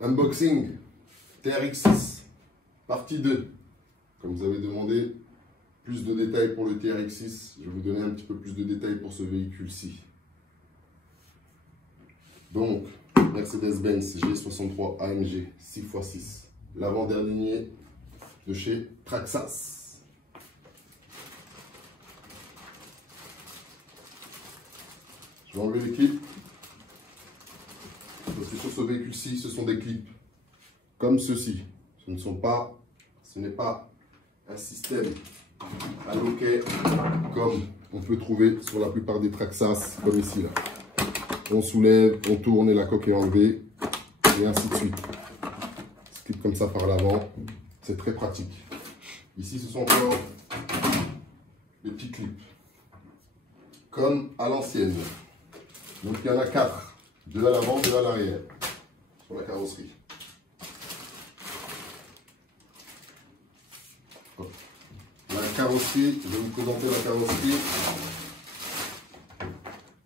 Unboxing TRX6, partie 2. Comme vous avez demandé plus de détails pour le TRX6, je vais vous donner un petit peu plus de détails pour ce véhicule-ci. Donc, Mercedes-Benz G63 AMG 6x6, l'avant-dernier de chez Traxxas. Je vais enlever les clips. Parce que sur ce véhicule-ci, ce sont des clips comme ceci. Ce n'est pas un système à loquet comme on peut trouver sur la plupart des Traxxas, comme ici là. On soulève, on tourne et la coque est enlevée, et ainsi de suite. Ce clip comme ça par l'avant, c'est très pratique. Ici, ce sont encore les petits clips, comme à l'ancienne. Donc il y en a 4. 2 à l'avant, 2 à l'arrière, sur la carrosserie. La carrosserie, je vais vous présenter la carrosserie.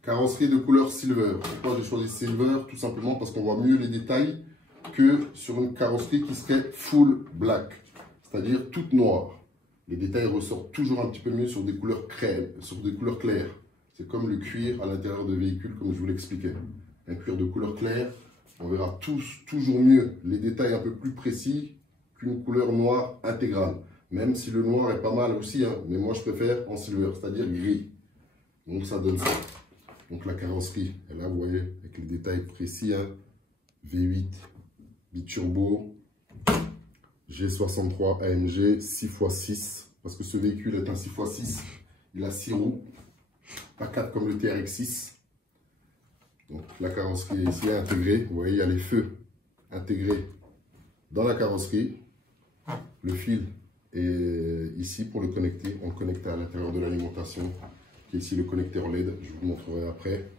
Carrosserie de couleur silver. Pourquoi j'ai choisi silver? Tout simplement parce qu'on voit mieux les détails que sur une carrosserie qui serait full black, c'est-à-dire toute noire. Les détails ressortent toujours un petit peu mieux sur des couleurs crème, sur des couleurs claires. C'est comme le cuir à l'intérieur de véhicules, comme je vous l'expliquais. Un cuir de couleur claire, on verra toujours mieux les détails un peu plus précis qu'une couleur noire intégrale. Même si le noir est pas mal aussi, hein, mais moi je préfère en silver, c'est-à-dire gris. Donc ça donne ça. Donc la carrosserie, et là vous voyez, avec les détails précis, hein, V8, biturbo, G63 AMG 6x6, parce que ce véhicule est un 6x6, il a 6 roues, pas 4 comme le TRX6. Donc la carrosserie est ici intégrée, vous voyez il y a les feux intégrés dans la carrosserie. Le fil est ici pour le connecter, on le connecte à l'intérieur de l'alimentation, qui est ici le connecteur LED, je vous montrerai après.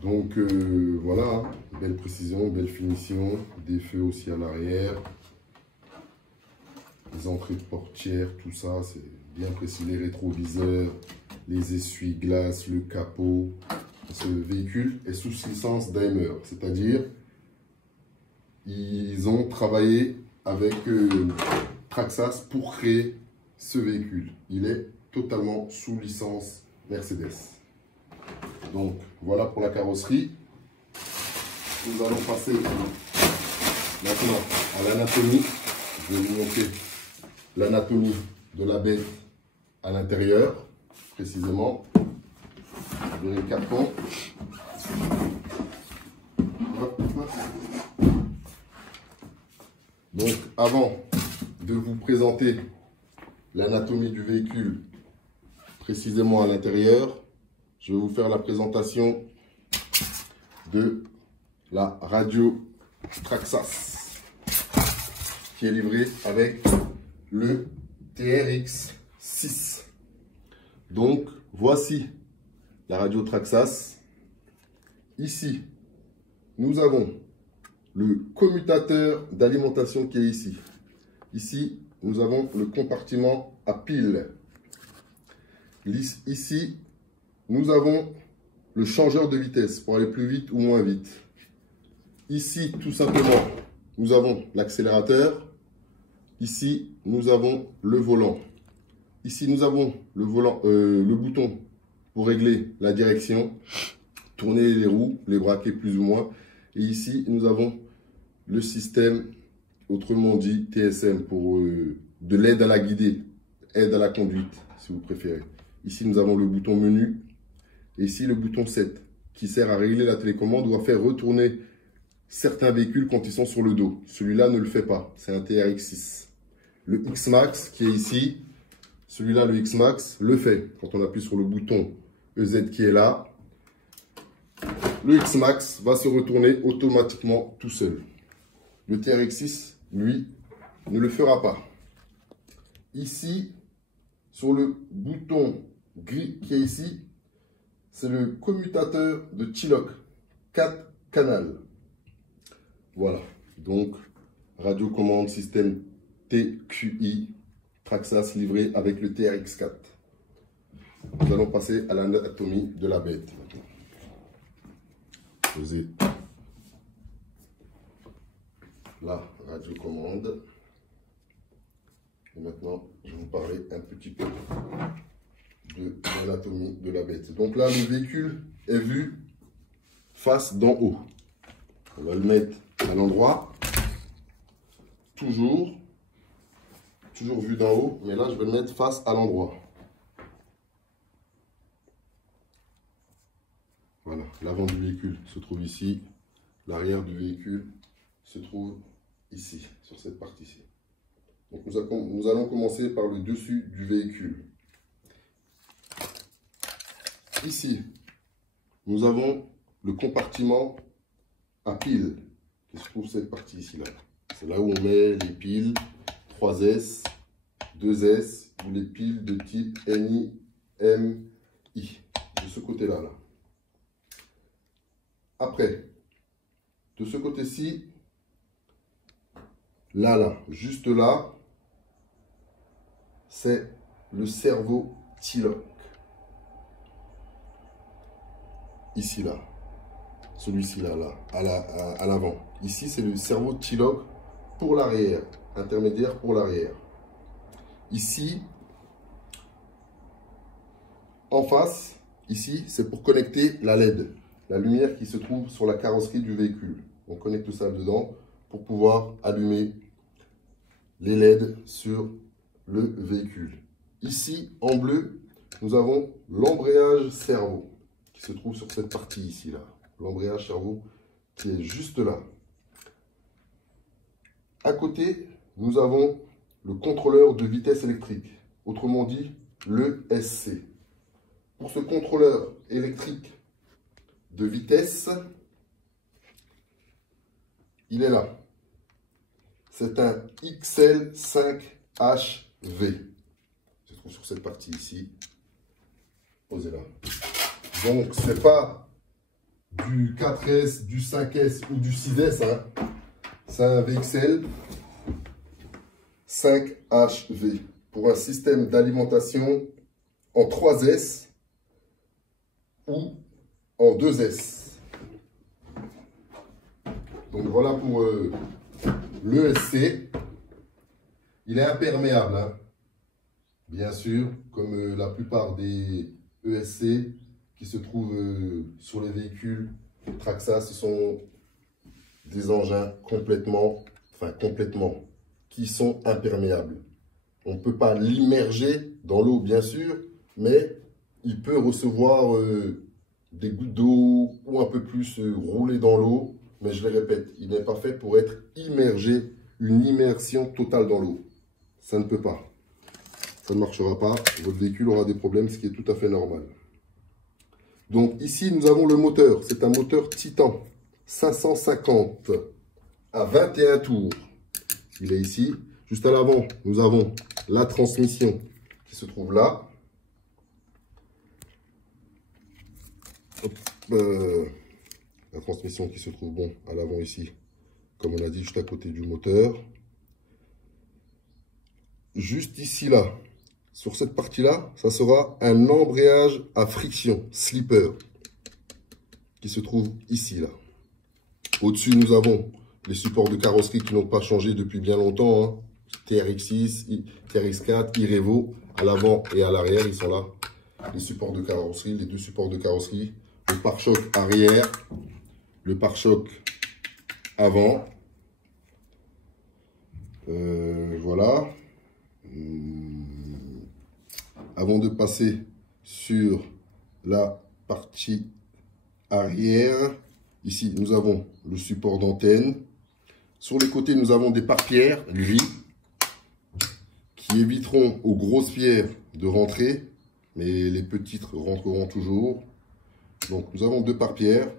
Donc voilà, belle précision, belle finition, des feux aussi à l'arrière, les entrées de portières, tout ça c'est bien précis, les rétroviseurs, les essuie-glaces, le capot. Ce véhicule est sous licence Daimler, c'est-à-dire ils ont travaillé avec Traxxas pour créer ce véhicule. Il est totalement sous licence Mercedes. Donc voilà pour la carrosserie. Nous allons passer maintenant à l'anatomie. Je vais vous montrer l'anatomie de la bête à l'intérieur, précisément. Je vais le carton. Donc avant de vous présenter l'anatomie du véhicule précisément à l'intérieur, je vais vous faire la présentation de la radio Traxxas qui est livrée avec le TRX6. Donc voici la radio Traxxas. Ici, nous avons le commutateur d'alimentation qui est ici. Ici, nous avons le compartiment à pile. Ici, nous avons le changeur de vitesse pour aller plus vite ou moins vite. Ici, tout simplement, nous avons l'accélérateur. Ici, nous avons le volant. Ici, nous avons le volant, le bouton pour régler la direction, tourner les roues, les braquer plus ou moins. Et ici, nous avons le système, autrement dit TSM, pour de l'aide à la guidée, aide à la conduite, si vous préférez. Ici, nous avons le bouton menu. Et ici, le bouton 7, qui sert à régler la télécommande ou à faire retourner certains véhicules quand ils sont sur le dos. Celui-là ne le fait pas, c'est un TRX6. Le X-Max, qui est ici, celui-là, le X-Max, le fait. Quand on appuie sur le bouton EZ qui est là, le X-Max va se retourner automatiquement tout seul. Le TRX6, lui, ne le fera pas. Ici, sur le bouton gris qui est ici, c'est le commutateur de T-Lock, 4 canaux. Voilà, donc radio-commande système TQI, Traxxas livré avec le TRX4. Nous allons passer à l'anatomie de la bête. Poser la radiocommande. Et maintenant, je vais vous parler un petit peu de l'anatomie de la bête. Donc là, le véhicule est vu face d'en haut. On va le mettre à l'endroit, toujours vu d'en haut, mais là, je vais le mettre face à l'endroit. Voilà, l'avant du véhicule se trouve ici, l'arrière du véhicule se trouve ici, sur cette partie-ci. Donc nous allons commencer par le dessus du véhicule. Ici, nous avons le compartiment à piles qui se trouve cette partie ici. C'est là où on met les piles 3S, 2S ou les piles de type NI, MI, de ce côté-là. Là. Après, de ce côté-ci, là, juste là, c'est le cerveau T-lock. Ici, là. Celui-ci, là, à l'avant. Ici, c'est le cerveau T-lock pour l'arrière, intermédiaire pour l'arrière. Ici, en face, ici, c'est pour connecter la LED, la lumière qui se trouve sur la carrosserie du véhicule. On connecte ça dedans pour pouvoir allumer les LED sur le véhicule. Ici, en bleu, nous avons l'embrayage cerveau qui se trouve sur cette partie ici, là. L'embrayage cerveau qui est juste là. À côté, nous avons le contrôleur de vitesse électrique, autrement dit l'ESC. Pour ce contrôleur électrique de vitesse, il est là. C'est un XL5HV. Se trouve sur cette partie ici. Posez là. Donc, ce n'est pas du 4S, du 5S ou du 6S. Hein. C'est un VXL 5HV pour un système d'alimentation en 3S ou en 2S. Donc voilà pour l'ESC. Il est imperméable, hein. Bien sûr, comme la plupart des ESC qui se trouvent sur les véhicules Traxa. Ce sont des engins complètement, qui sont imperméables. On ne peut pas l'immerger dans l'eau, bien sûr, mais il peut recevoir des gouttes d'eau ou un peu plus rouler dans l'eau. Mais je le répète, il n'est pas fait pour être immergé, une immersion totale dans l'eau. Ça ne peut pas. Ça ne marchera pas. Votre véhicule aura des problèmes, ce qui est tout à fait normal. Donc ici, nous avons le moteur. C'est un moteur Titan 550 à 21 tours. Il est ici. Juste à l'avant, nous avons la transmission qui se trouve là. Hop, la transmission qui se trouve à l'avant ici, comme on a dit, juste à côté du moteur. Juste ici, là, sur cette partie-là, ça sera un embrayage à friction, slipper, qui se trouve ici, là. Au-dessus, nous avons les supports de carrosserie qui n'ont pas changé depuis bien longtemps. Hein. TRX6, TRX4, Irevo, à l'avant et à l'arrière, ils sont là. Les supports de carrosserie, les deux supports de carrosserie. Le pare-choc arrière, le pare-choc avant. Voilà. Avant de passer sur la partie arrière, ici nous avons le support d'antenne. Sur les côtés, nous avons des pare-pierres, lui, qui éviteront aux grosses pierres de rentrer, mais les petites rentreront toujours. Donc nous avons deux pare-pierres,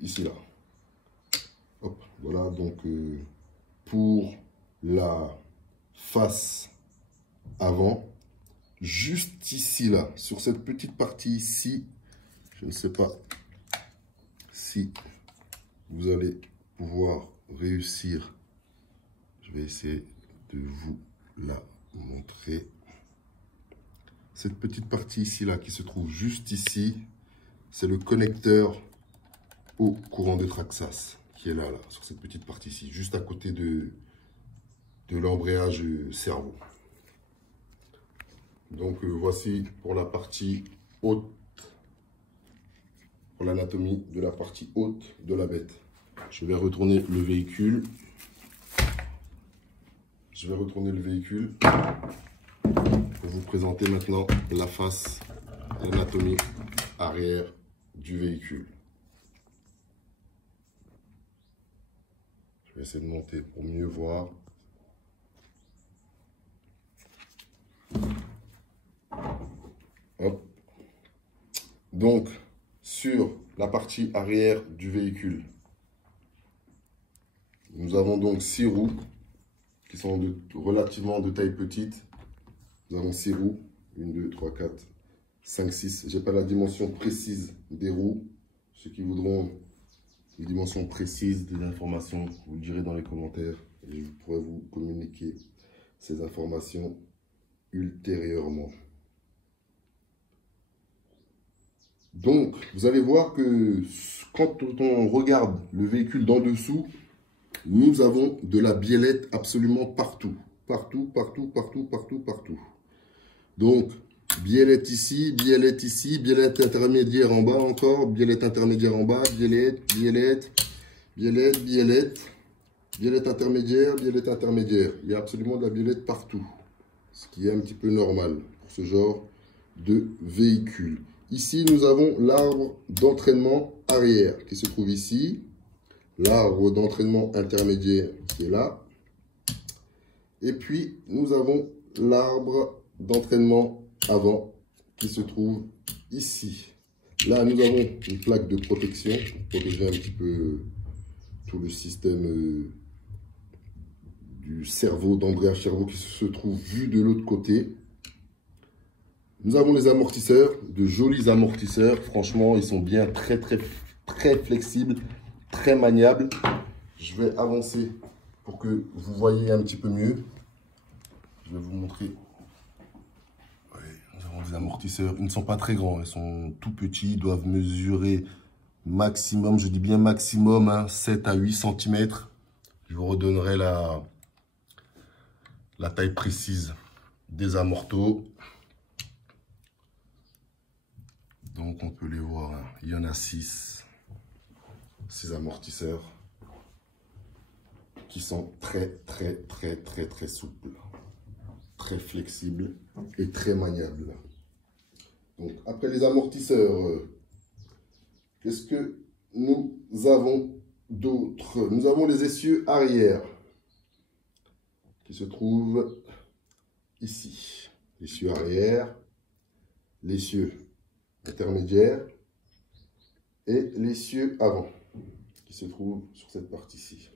ici là. Hop, voilà, donc pour la face avant, juste ici là, sur cette petite partie ici, je ne sais pas si vous allez pouvoir réussir. Je vais essayer de vous la montrer. Cette petite partie ici là qui se trouve juste ici, c'est le connecteur au courant de Traxas qui est là, sur cette petite partie ici, juste à côté de l'embrayage cerveau. Donc voici pour la partie haute, pour l'anatomie de la partie haute de la bête. Je vais retourner le véhicule. Je vais retourner le véhicule pour vous présenter maintenant la face, l'anatomie arrière du véhicule. Je vais essayer de monter pour mieux voir. Hop. Donc, sur la partie arrière du véhicule, nous avons donc 6 roues qui sont relativement de taille petite. Nous avons 6 roues, 1, 2, 3, 4, 5, 6. Je n'ai pas la dimension précise des roues. Ceux qui voudront les dimensions précises des informations, vous le direz dans les commentaires et je pourrai vous communiquer ces informations ultérieurement. Donc, vous allez voir que quand on regarde le véhicule d'en dessous, nous avons de la biellette absolument partout. Partout, partout, partout, partout, partout. Donc, biellette ici, biellette intermédiaire en bas encore, biellette intermédiaire en bas, biellette, biellette, biellette, biellette, biellette intermédiaire, biellette intermédiaire. Il y a absolument de la biellette partout. Ce qui est un petit peu normal pour ce genre de véhicule. Ici, nous avons l'arbre d'entraînement arrière qui se trouve ici. L'arbre d'entraînement intermédiaire qui est là. Et puis, nous avons l'arbre d'entraînement avant qui se trouve ici. Là, nous avons une plaque de protection pour protéger un petit peu tout le système du cerveau, d'embrayage cerveau qui se trouve vu de l'autre côté. Nous avons les amortisseurs, de jolis amortisseurs. Franchement, ils sont bien très flexibles, très maniables. Je vais avancer pour que vous voyez un petit peu mieux. Je vais vous montrer. Ouais, nous avons des amortisseurs. Ils ne sont pas très grands, ils sont tout petits. Ils doivent mesurer maximum, je dis bien maximum, hein, 7 à 8 cm. Je vous redonnerai la taille précise des amortos. Donc on peut les voir, hein. Il y en a 6 amortisseurs qui sont très souples, très flexibles et très maniables. Donc après les amortisseurs, qu'est-ce que nous avons d'autre? Nous avons les essieux arrière qui se trouvent ici. L'essieu arrière, l'essieu intermédiaire et l'essieu avant qui se trouve sur cette partie-ci.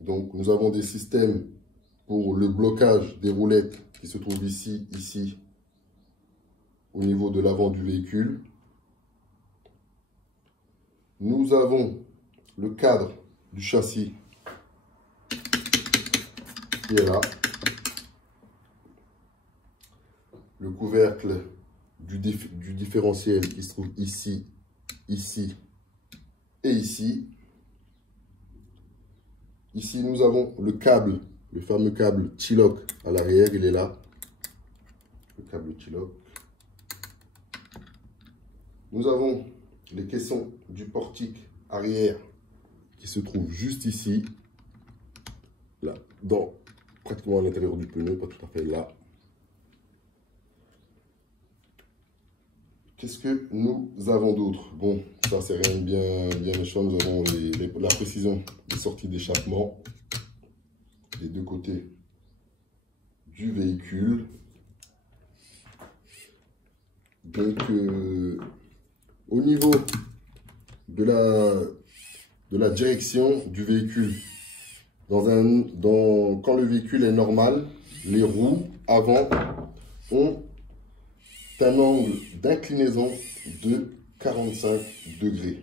Donc nous avons des systèmes pour le blocage des roulettes qui se trouvent ici, au niveau de l'avant du véhicule. Nous avons le cadre du châssis qui est là. Le couvercle du différentiel qui se trouve ici, ici et ici. Ici, nous avons le câble, le fameux câble T-Lock à l'arrière, il est là. Le câble T-Lock. Nous avons les caissons du portique arrière qui se trouvent juste ici, là, pratiquement à l'intérieur du pneu, pas tout à fait là. Qu'est-ce que nous avons d'autre? Bon, ça c'est rien de bien méchant. Nous avons la précision des sorties d'échappement des deux côtés du véhicule. Donc, au niveau de la direction du véhicule, quand le véhicule est normal, les roues avant ont un angle d'inclinaison de 45 degrés.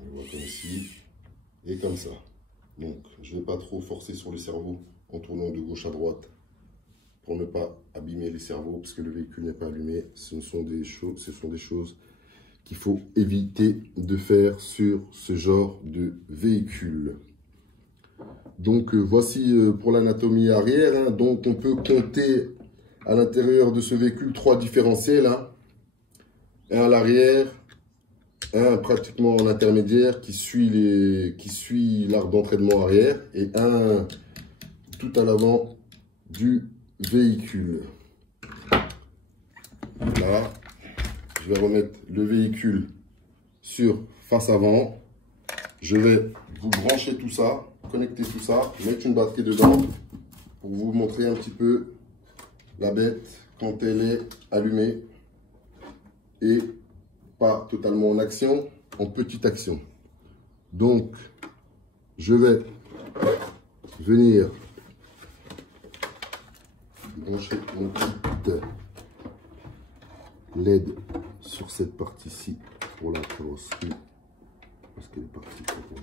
On le voit comme ici et comme ça. Donc, je ne vais pas trop forcer sur le cerveau en tournant de gauche à droite pour ne pas abîmer les cerveaux parce que le véhicule n'est pas allumé. Ce sont des choses qu'il faut éviter de faire sur ce genre de véhicule. Donc voici pour l'anatomie arrière. Hein. Donc on peut compter à l'intérieur de ce véhicule 3 différentiels. Hein. Un à l'arrière, un pratiquement en intermédiaire qui suit l'arc d'entraînement arrière et un tout à l'avant du véhicule. Là, je vais remettre le véhicule sur face avant. Je vais vous brancher tout ça, connecter tout ça, mettre une batterie dedans pour vous montrer un petit peu la bête quand elle est allumée et pas totalement en action, en petite action. Donc, je vais venir brancher mon petit LED sur cette partie-ci pour la carrosserie. Parce qu'elle est partie pour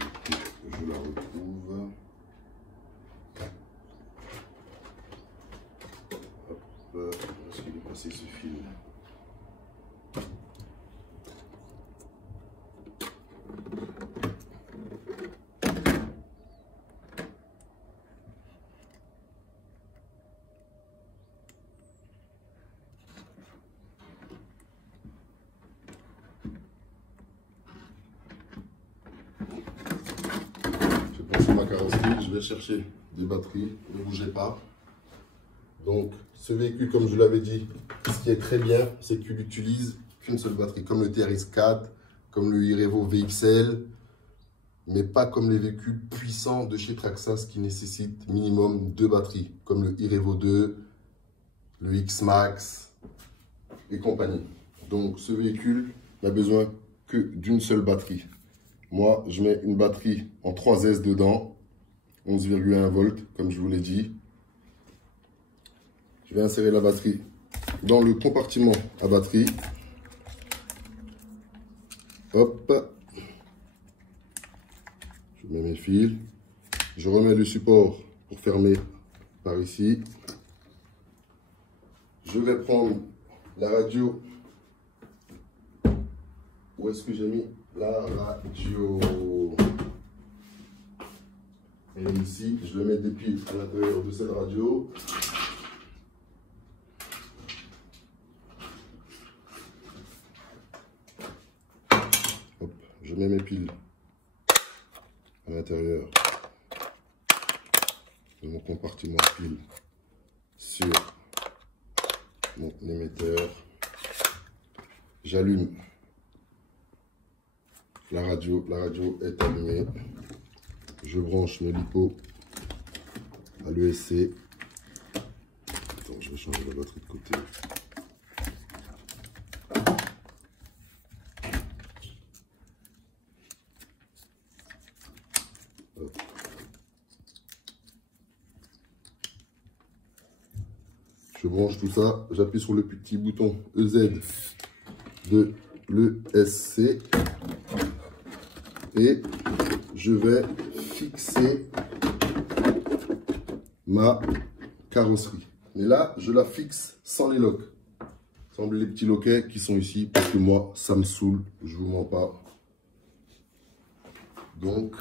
je la retrouve. Hop, est-ce qu'il est passé ce fil? Ma carrosserie, je vais chercher des batteries, ne bougez pas. Donc ce véhicule, comme je l'avais dit, ce qui est très bien, c'est qu'il n'utilise qu'une seule batterie, comme le TRX4, comme le iRevo VXL, mais pas comme les véhicules puissants de chez Traxxas qui nécessitent minimum 2 batteries, comme le iRevo 2, le X-Max et compagnie. Donc ce véhicule n'a besoin que d'une seule batterie. Moi, je mets une batterie en 3S dedans, 11,1 volts, comme je vous l'ai dit. Je vais insérer la batterie dans le compartiment à batterie. Hop. Je mets mes fils. Je remets le support pour fermer par ici. Je vais prendre la radio. Où est-ce que j'ai mis la radio? Et ici, je vais mettre des piles à l'intérieur de cette radio. Hop, je mets mes piles à l'intérieur de mon compartiment pile sur mon émetteur. J'allume la radio est allumée. Je branche mes LiPo à l'ESC. Attends, je vais changer la batterie de côté. Hop. Je branche tout ça, j'appuie sur le petit bouton EZ de l'ESC. Et je vais fixer ma carrosserie. Mais là, je la fixe sans les locks. Sans les petits loquets qui sont ici, parce que moi, ça me saoule, je vous mens pas. Donc,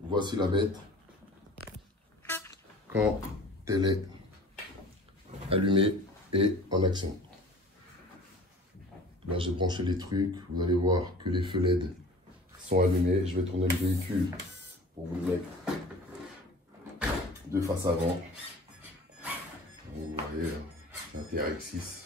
voici la bête quand elle est allumée et en action. Là, j'ai branché les trucs. Vous allez voir que les feux LED sont allumés. Je vais tourner le véhicule pour vous le mettre de face avant. Vous voyez, c'est un TRX6.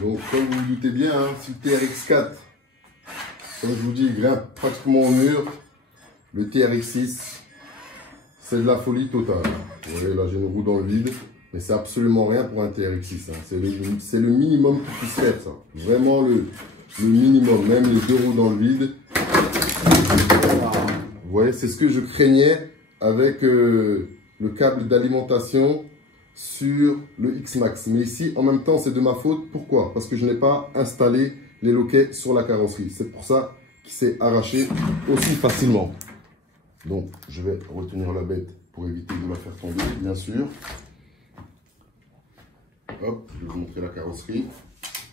Donc, comme vous vous doutez bien, hein, si le TRX4, comme je vous dis, il grimpe pratiquement au mur, le TRX6, c'est de la folie totale. Vous voyez, là, j'ai une roue dans le vide, mais c'est absolument rien pour un TRX6. Hein. C'est le minimum qu'il puisse faire, ça. Vraiment le minimum, même les deux roues dans le vide. Vous voyez, c'est ce que je craignais avec le câble d'alimentation sur le X-Max. Mais ici, en même temps, c'est de ma faute. Pourquoi? Parce que je n'ai pas installé les loquets sur la carrosserie. C'est pour ça qu'il s'est arraché aussi facilement. Donc, je vais retenir la bête pour éviter de la faire tomber, bien sûr. Hop, je vais vous montrer la carrosserie.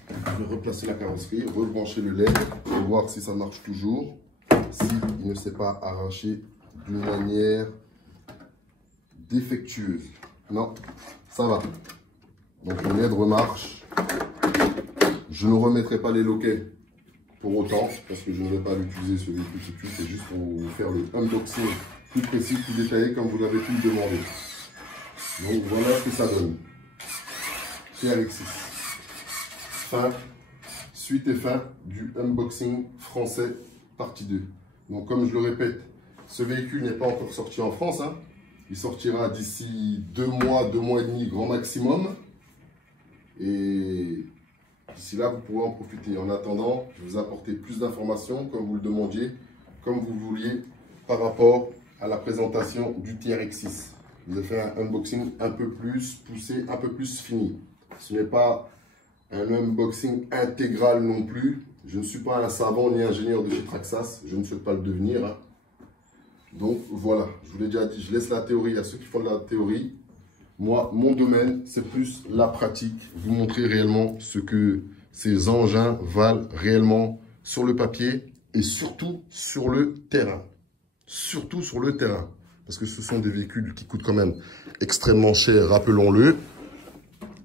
Je vais replacer la carrosserie, rebrancher le LED pour voir si ça marche toujours. S'il ne s'est pas arraché d'une manière défectueuse. Non, ça va. Donc le LED remarche. Je ne remettrai pas les loquets pour autant, parce que je ne vais pas l'utiliser ce véhicule tout de suite. C'est juste pour vous faire le unboxing plus précis, plus détaillé, comme vous l'avez pu me demander. Donc voilà ce que ça donne. Chez Alexis. Suite et fin du unboxing français partie 2. Donc comme je le répète, ce véhicule n'est pas encore sorti en France. Hein. Il sortira d'ici 2 mois, 2 mois et demi grand maximum. Et d'ici là, vous pourrez en profiter. En attendant, je vais vous apporter plus d'informations, comme vous le demandiez, comme vous le vouliez, par rapport à la présentation du TRX6. Je vais faire un unboxing un peu plus poussé, un peu plus fini. Ce n'est pas un unboxing intégral non plus. Je ne suis pas un savant ni ingénieur de chez Traxxas. Je ne souhaite pas le devenir. Hein. Donc voilà, je vous l'ai déjà dit, je laisse la théorie à ceux qui font de la théorie. Moi, mon domaine, c'est plus la pratique. Vous montrer réellement ce que ces engins valent réellement sur le papier et surtout sur le terrain. Surtout sur le terrain. Parce que ce sont des véhicules qui coûtent quand même extrêmement cher, rappelons-le.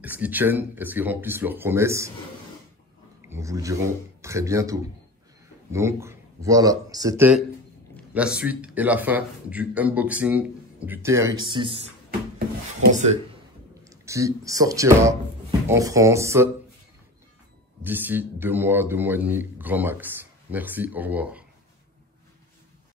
Est-ce qu'ils tiennent? Est-ce qu'ils remplissent leurs promesses? Nous vous le dirons très bientôt. Donc, voilà, c'était la suite et la fin du unboxing du TRX6 français qui sortira en France d'ici 2 mois, 2 mois et demi, grand max. Merci, au revoir.